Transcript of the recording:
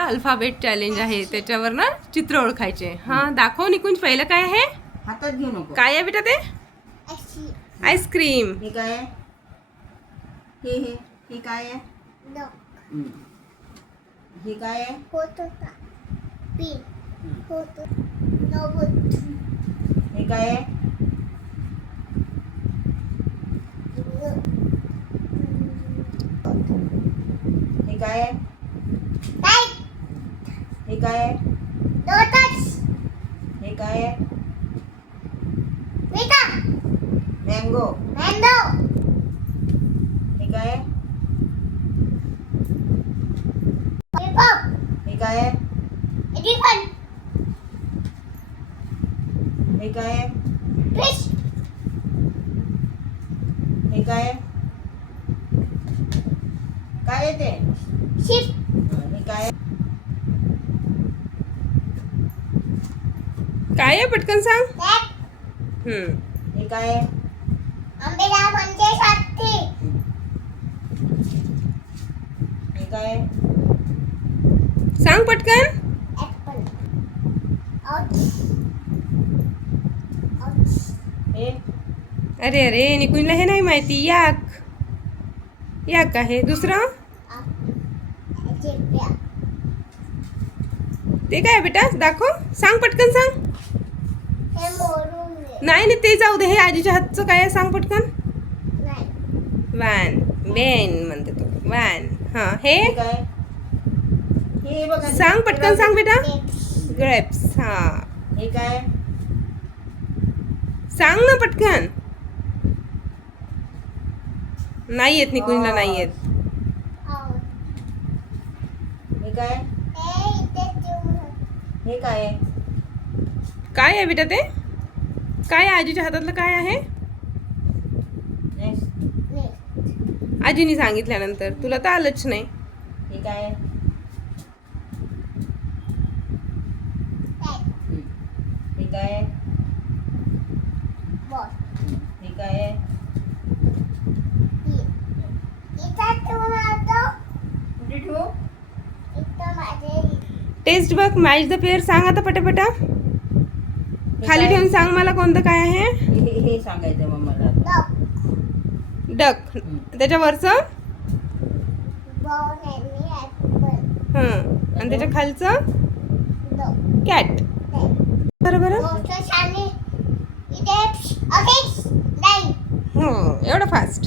Alphabet challenge आहे, त्याच्यावर ना चित्र ओळखायचे. हा दाखव निकुंज, पहिलं काय आहे? हातात घेऊ नको. काय आहे बेटा ते? आईस्क्रीम. हे काय आहे? हे काय आहे? हे काय आहे? हे काय आहे? हे काय आहे? हे काय आहे? हे काय आहे? मँगो. हे काय आहे? हे काय आहे? हे काय आहे? हे काय आहे? काय आहे ते? हे काय आहे? काय आहे पटकन सांग. हे काय आहे? हे काय आहे? सांग पटकन. हे अरे अरे निकुंजला हे नाही माहिती. याक. याक आहे. दुसरं ते काय आहे बेटा? दाखव. सांग पटकन सांग. नाही नाही ते जाऊ दे. हे आजीच्या हातचं काय आहे सांग पटकन. वॅन. वेन म्हणते तो. वॅन. हा हे हे काय? हे बघा. सांग पटकन सांग बेटा. ग्रेप्स. हा हे काय? सांग ना पटकन. नाही येत निकुंजला, नाही येत. हे काय? हे काय आहे? काय आहे बेटा ते? काय आहे आजीच्या हातातलं? काय आहे? आजीने सांगितल्यानंतर तुला तर आलंच नाही. हे काय? हे काय? हे काय? कुठे ठेवू? टेस्ट बघ. मॅच द पेअर सांग आता पटापटा. खाली ठेवून सांग मला कोणतं काय आहे. हे सांगायचं मग मला. डक. त्याच्यावरचं आणि त्याच्या खालचं कॅट. बरोबर. हो एवढं फास्ट.